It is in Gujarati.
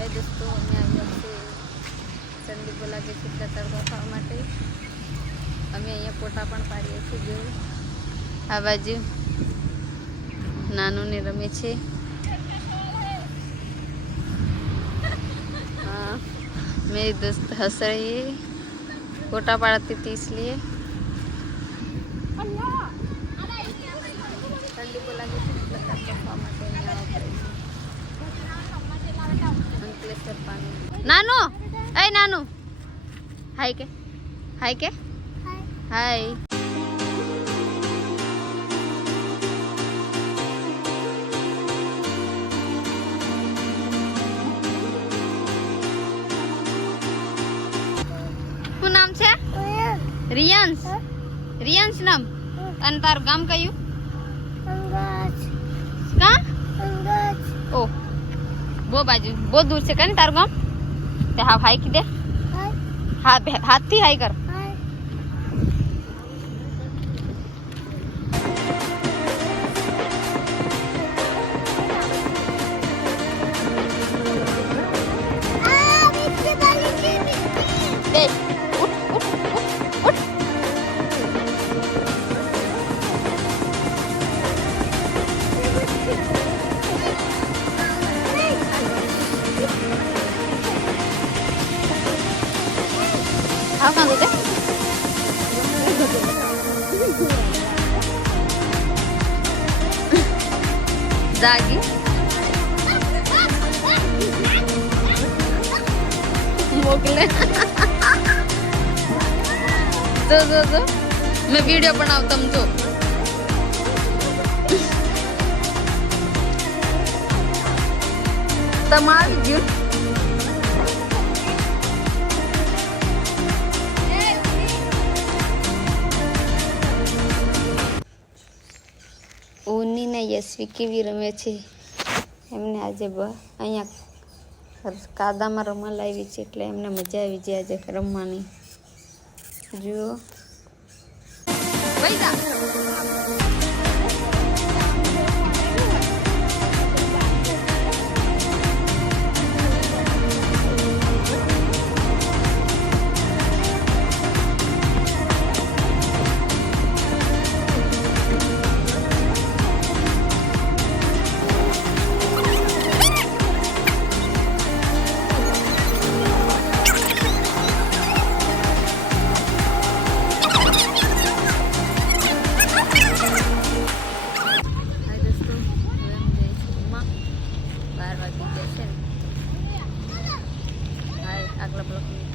હવે દોસ્તો અમે આવ્યા છે સંદીપ લાગે છે તડકા ખાવા માટે. અમે અહીંયા ફોટા પણ પાડીએ છીએ. જો આ બાજુ નાનું ને રમે છે. हाँ मेरी दोस्त हंस रही है, फोटा पड़ाती थी इसलिए. ठंडी को लगी थी अंकलेश्वर पानी. नानू ए नानू हाय के हाय के हाय. શું નામ છે? રિયાંશ. રિયાંશ નામ. અને તારું ગામ કયું? કા? ઓ બહુ બાજુ બહુ દૂર છે કને તારું ગામ? તે હા હાઈ કી દે. હા હાથથી હાઈ કર. How kan dute? Dagi. मोकले. जो मैं वीडियो बनाता हूँ तो. तमाम क्यों? ऊनी ने यशवी केवी रमे છે. એમને આજે અહીંયા કાદામાં રમવા લાવી છે એટલે એમને મજા આવી છે આજે રમવાની. જુઓ વૈદા આગલા બ્લોકની